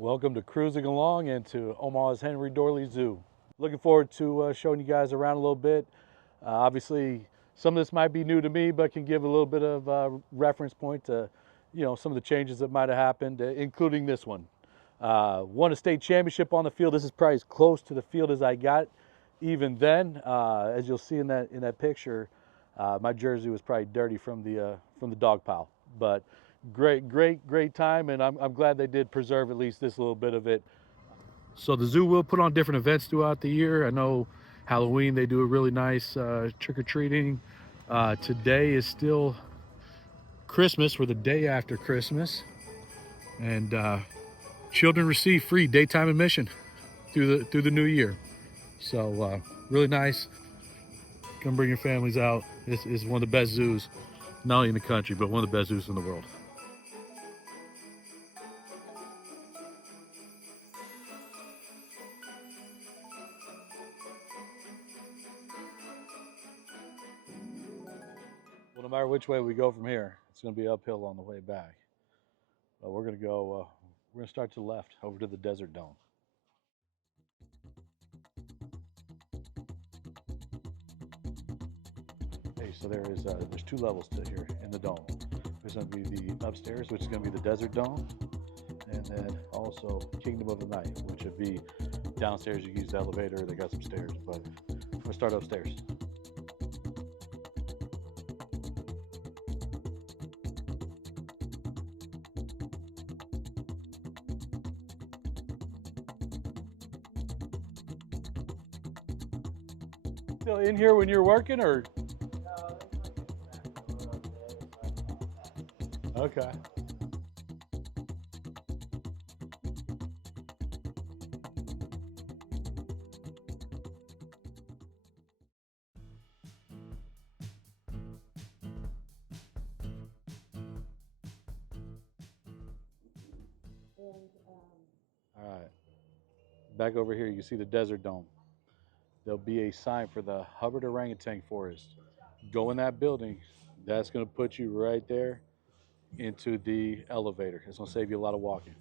Welcome to Cruising Along and to Omaha's Henry Dorley Zoo. Looking forward to showing you guys around a little bit. Obviously, some of this might be new to me, but can give a little bit of reference point to, some of the changes that might have happened, including this one. Won a state championship on the field. This is probably as close to the field as I got. Even then, as you'll see in that picture, my jersey was probably dirty from the dog pile. But great time, and I'm glad they did preserve at least this little bit of it. So the zoo will put on different events throughout the year. I know Halloween they do a really nice trick-or-treating. Today is still Christmas. We're the day after Christmas, and children receive free daytime admission through the new year. So really nice. Come bring your families out. This is one of the best zoos, not only in the country, but one of the best zoos in the world. Well, no matter which way we go from here, it's going to be uphill on the way back. But we're going to go, we're going to start to the left, over to the Desert Dome. Hey, so there's two levels to here in the dome. There's going to be the upstairs, which is going to be the Desert Dome, and then also Kingdom of the Night, which would be downstairs. You can use the elevator. They got some stairs, but we'll start upstairs. Still in here when you're working, or? Okay. All right. Back over here, you can see the Desert Dome. There'll be a sign for the Hubbard Orangutan Forest. Go in that building. That's going to put you right there into the elevator. It's going to save you a lot of walking.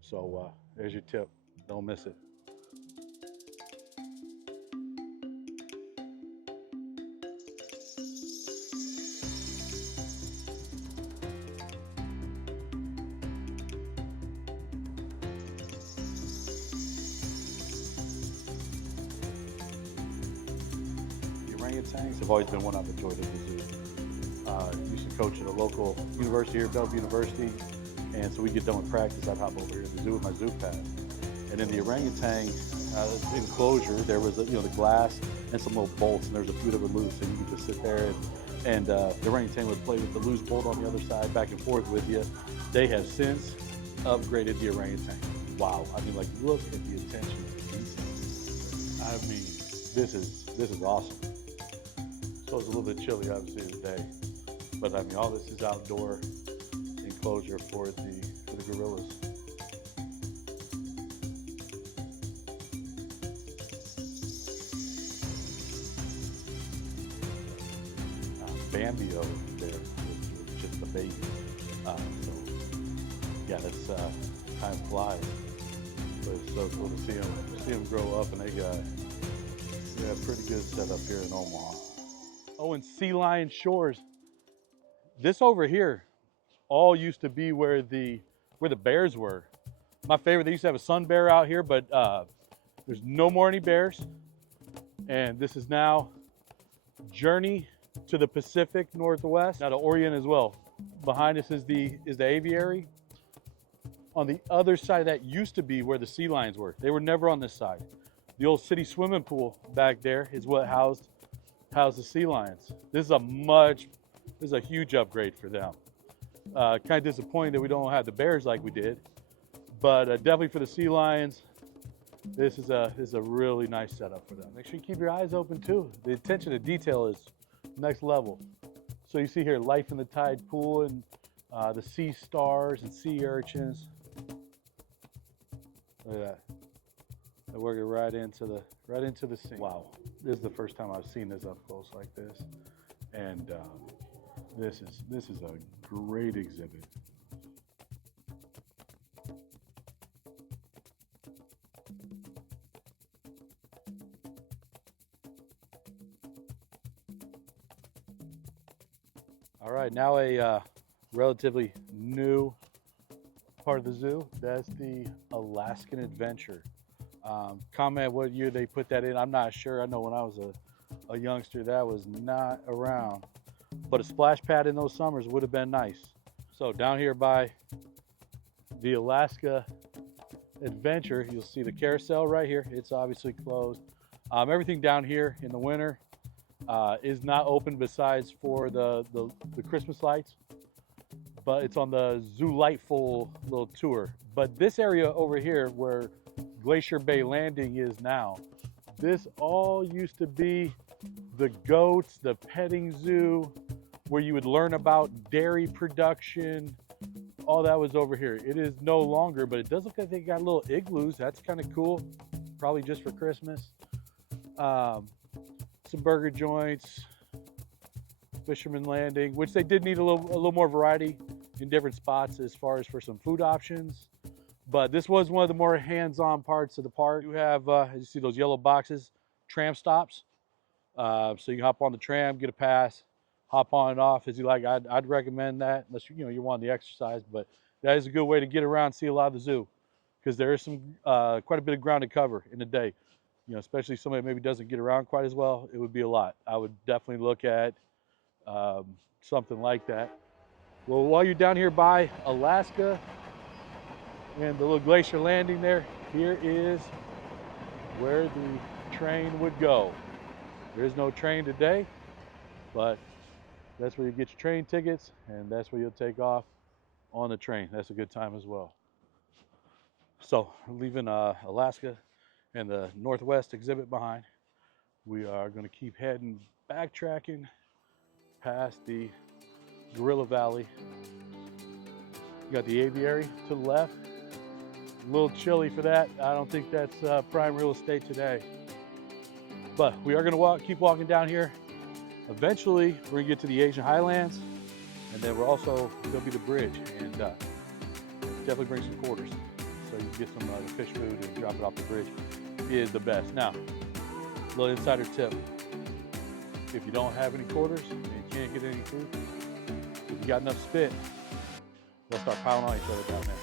So there's your tip. Don't miss it. The orangutans have always been one I've enjoyed at the zoo. Used to coach at a local university here, Bellevue University, and so we get done with practice. I'd hop over here to the zoo with my zoo pass. And in the orangutan enclosure, there was the glass and some little bolts, and there's a few that were loose, and you could just sit there and the orangutan would play with the loose bolt on the other side, back and forth with you. They have since upgraded the orangutan. Wow! I mean, like, look at the attention to detail. I mean, this is awesome. So it's a little bit chilly, obviously, today, but I mean, all this is outdoor enclosure for the gorillas. Bambi over there was just a baby. So yeah, that's time flies. But it's so cool to see them grow up, and they got a pretty good setup here in Omaha. Oh, and Sea Lion Shores. This over here all used to be where the bears were. My favorite, they used to have a sun bear out here, but there's no more any bears. And this is now Journey to the Pacific Northwest, now to Orient as well. Behind us is the aviary. On the other side of that used to be where the sea lions were. They were never on this side. The old city swimming pool back there is what housed the sea lions. This is a huge upgrade for them. Kind of disappointed that we don't have the bears like we did, but definitely for the sea lions, this is a really nice setup for them. Make sure you keep your eyes open too. The attention to detail is next level. So you see here, life in the tide pool, and the sea stars and sea urchins. Look at that. They're working right into the scene. Wow, this is the first time I've seen this up close like this, and this is a great exhibit. All right, now a relatively new part of the zoo. That's the Alaskan Adventure. Comment what year they put that in. I'm not sure. I know when I was a youngster, that was not around. But a splash pad in those summers would have been nice. So down here by the Alaska Adventure, you'll see the carousel right here. It's obviously closed. Everything down here in the winter is not open besides for the Christmas lights, but it's on the Zoo-Lightful little tour. But this area over here where Glacier Bay Landing is now, this all used to be the goats, the petting zoo, where you would learn about dairy production. All that was over here. It is no longer, but it does look like they got little igloos. That's kind of cool, probably just for Christmas. Some burger joints, Fisherman Landing, which they did need a little more variety in different spots as far as for some food options. But this was one of the more hands-on parts of the park. You have, as you see those yellow boxes, tram stops. So you hop on the tram, get a pass, hop on and off as you like. I'd recommend that unless you want the exercise, but that is a good way to get around, see a lot of the zoo, because there is some quite a bit of ground to cover in a day. Especially somebody maybe doesn't get around quite as well, it would be a lot. I would definitely look at something like that. Well, while you're down here by Alaska and the little glacier landing there, here is where the train would go. There is no train today, but that's where you get your train tickets, and that's where you'll take off on the train. That's a good time as well. So we're leaving Alaska and the Northwest exhibit behind. We are going to keep heading, backtracking past the Gorilla Valley. You got the aviary to the left. A little chilly for that. I don't think that's prime real estate today. But we are going to keep walking down here. Eventually, we're going to get to the Asian Highlands, and then we're also going to be the bridge, and definitely bring some quarters so you can get some fish food and drop it off the bridge. It is the best. Now, little insider tip: if you don't have any quarters and you can't get any food, if you got enough spit, they'll start piling on each other down there.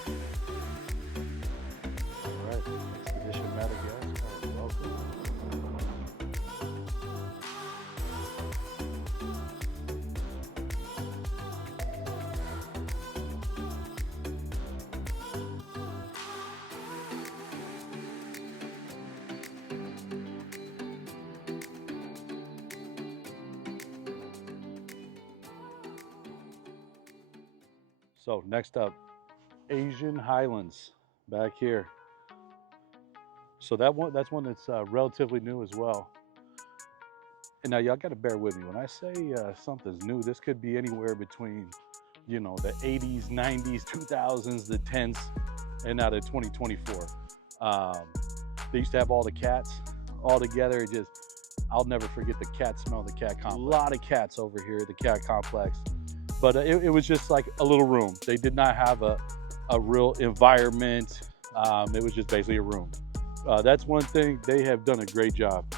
All right, Expedition Madagascar, welcome. So next up, Asian Highlands back here. So that's one that's relatively new as well. And now y'all got to bear with me when I say something's new. This could be anywhere between, the 80s, 90s, 2000s, the 10s, and now to 2024. They used to have all the cats all together. I'll never forget the cat smell, the cat complex. A lot of cats over here at the cat complex. But it was just like a little room. They did not have a real environment. It was just basically a room. That's one thing, they have done a great job.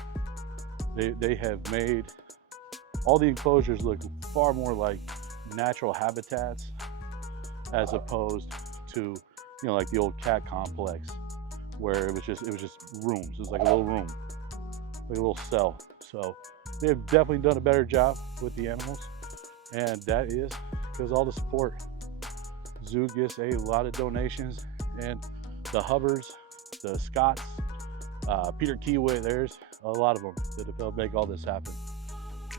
They have made all the enclosures look far more like natural habitats as opposed to, like the old cat complex where it was just rooms. It was like a little room, like a little cell. So they have definitely done a better job with the animals. And that is because all the support. Zoo gets a lot of donations, and the Hubbards, the Scotts, Peter Kiewit, there's a lot of them that have helped make all this happen.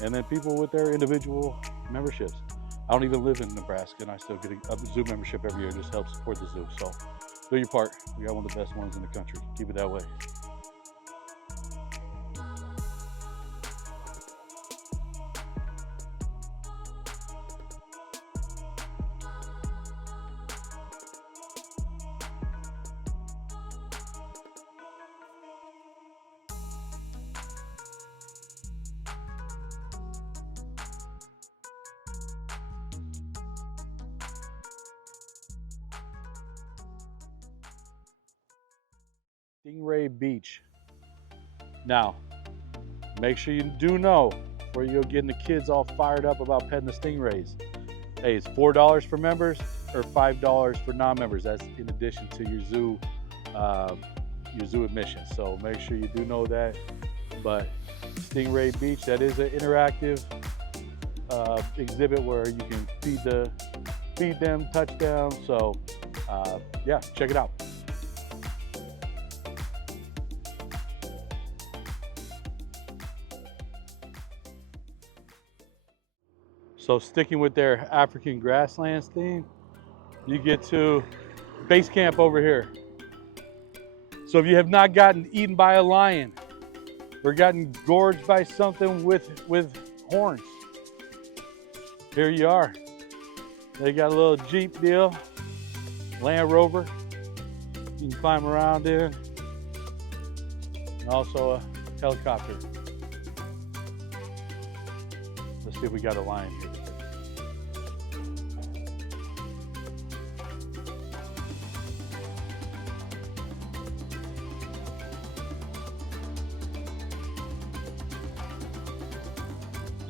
And then people with their individual memberships. I don't even live in Nebraska, and I still get a zoo membership every year just to help support the zoo. So do your part. We got one of the best ones in the country. Keep it that way. Stingray Beach. Now, make sure you do know before you go getting the kids all fired up about petting the stingrays. Hey, it's $4 for members or $5 for non-members. That's in addition to your zoo admission. So make sure you do know that. But Stingray Beach, that is an interactive exhibit where you can feed them, touch them. So yeah, check it out. So sticking with their African grasslands theme, you get to base camp over here. So if you have not gotten eaten by a lion or gotten gorged by something with horns, here you are. They got a little Jeep deal, Land Rover, you can climb around in, and also a helicopter. Let's see if we got a lion here.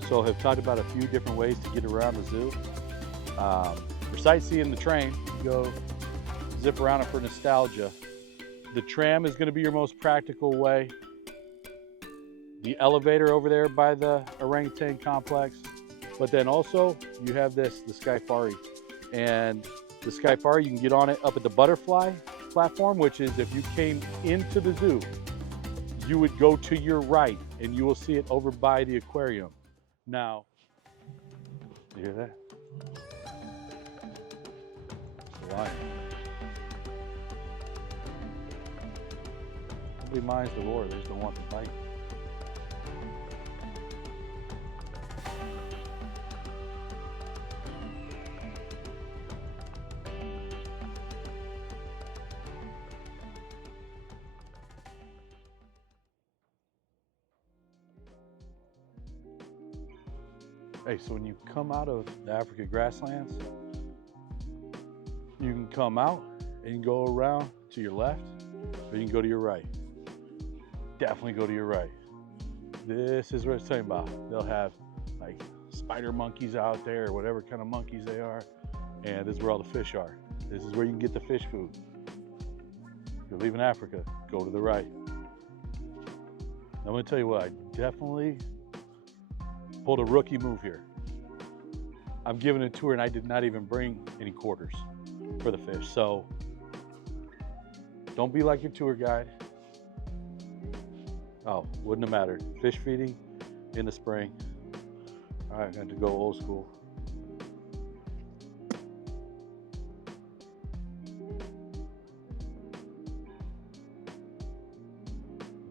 So I've talked about a few different ways to get around the zoo. For sightseeing, the train, you go zip around it for nostalgia. The tram is going to be your most practical way. The elevator over there by the orangutan complex. But then also you have the Skyfari. And the Skyfari, you can get on it up at the butterfly platform, which is if you came into the zoo, you would go to your right and you will see it over by the aquarium. Now, you hear that? It's a lion. Nobody minds the roar, they just don't want to bite. Hey, so when you come out of the African grasslands, you can come out and go around to your left, or you can go to your right. Definitely go to your right. This is what it's talking about. They'll have like spider monkeys out there, or whatever kind of monkeys they are, and this is where all the fish are. This is where you can get the fish food. If you're leaving Africa, go to the right. I'm gonna tell you what, I definitely pulled a rookie move here. I'm giving a tour and I did not even bring any quarters for the fish. So don't be like your tour guide. Oh, wouldn't have mattered. Fish feeding in the spring. All right, I had to go old school.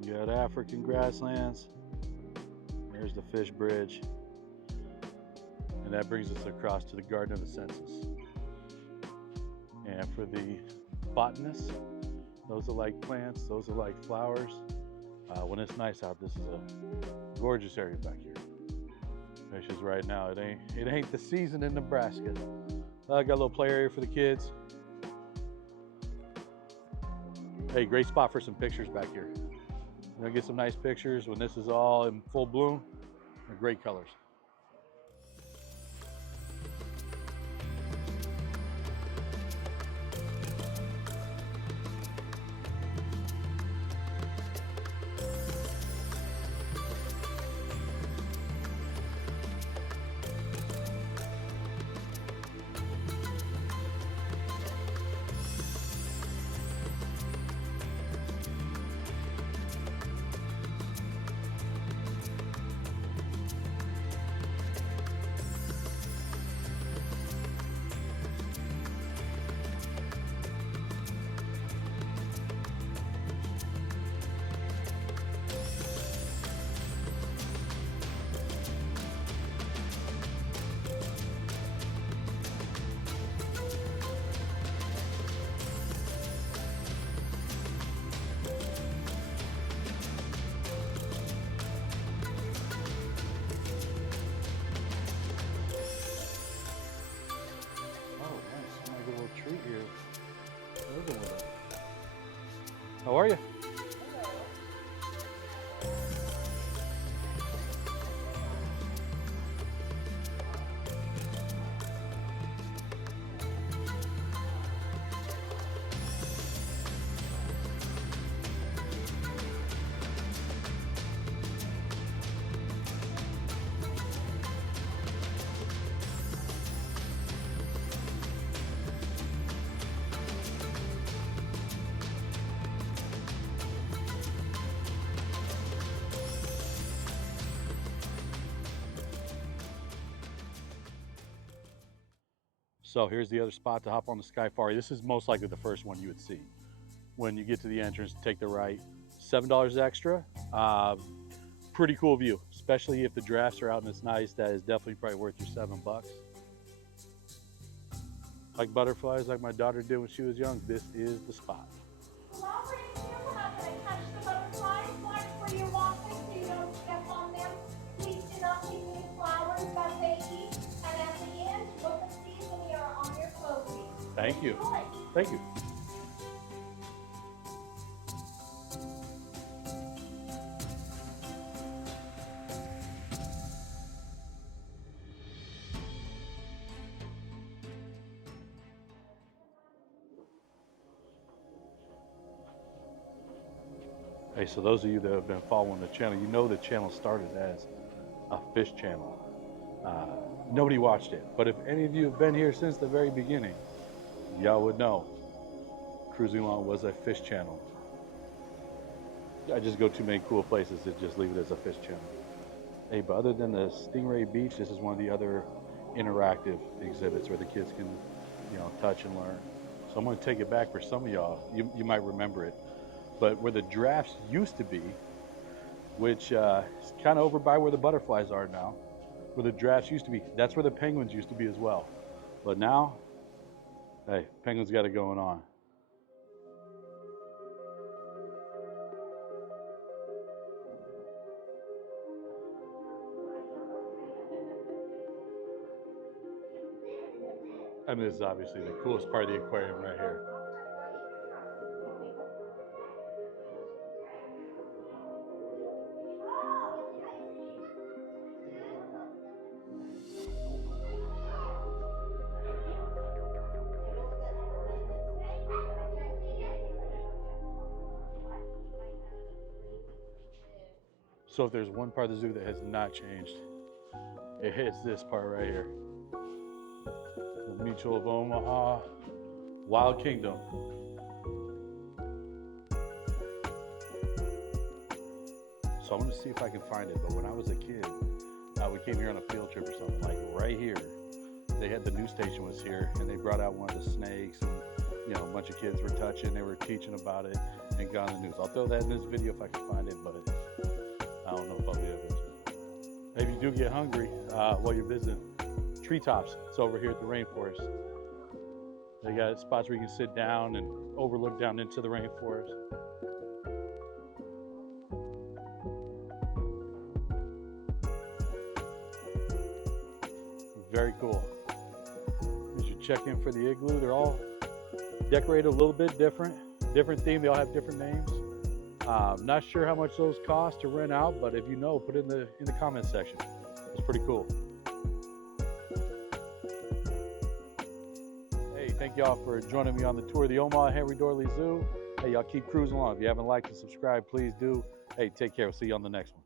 You got African grasslands. There's the fish bridge. And that brings us across to the Garden of the Census. And for the botanists, those are like plants, those are like flowers. When it's nice out, this is a gorgeous area back here. Fishes right now, it ain't the season in Nebraska. I got a little play area for the kids. Hey, great spot for some pictures back here. You're gonna get some nice pictures when this is all in full bloom. They're great colors. How are you? So here's the other spot to hop on the Skyfari. This is most likely the first one you would see. When you get to the entrance, take the right. $7 extra. Pretty cool view, especially if the drafts are out and it's nice. That is definitely probably worth your $7. Like butterflies, like my daughter did when she was young, this is the spot. While we're in here, we're not going to touch the butterflies. Watch where you're walking so you don't step on them. Please do not leave any flowers that they eat. And at the end, look and see when they are on your clothing. Thank you. Enjoy. Thank you. Hey, so those of you that have been following the channel, you know the channel started as a fish channel. Nobody watched it, but if any of you have been here since the very beginning, y'all would know CruisingAlong was a fish channel. I just go too many cool places to just leave it as a fish channel. Hey, but other than the Stingray Beach, this is one of the other interactive exhibits where the kids can, you know, touch and learn. So I'm going to take it back for some of y'all. You might remember it. But where the drafts used to be, which is kind of over by where the butterflies are now, where the drafts used to be, that's where the penguins used to be as well. But now, hey, penguins got it going on. And this is obviously the coolest part of the aquarium right here. So if there's one part of the zoo that has not changed, it's this part right here. The Mutual of Omaha Wild Kingdom. So I'm gonna see if I can find it, but when I was a kid, we came here on a field trip or something, like right here, they had the news station was here and they brought out one of the snakes and, you know, a bunch of kids were touching, they were teaching about it and got on the news. I'll throw that in this video if I can find it, but I don't know if I'll be able to. If you do get hungry while you're visiting, Treetops, it's over here at the rainforest. They got spots where you can sit down and overlook down into the rainforest. Very cool. You should check in for the igloo. They're all decorated a little bit different theme. They all have different names. Not sure how much those cost to rent out, but if you know, put it in the comment section. It's pretty cool. Hey, thank y'all for joining me on the tour of the Omaha Henry Doorly Zoo. Hey, y'all keep cruising along. If you haven't liked and subscribed, please do. Hey, take care. We'll see you on the next one.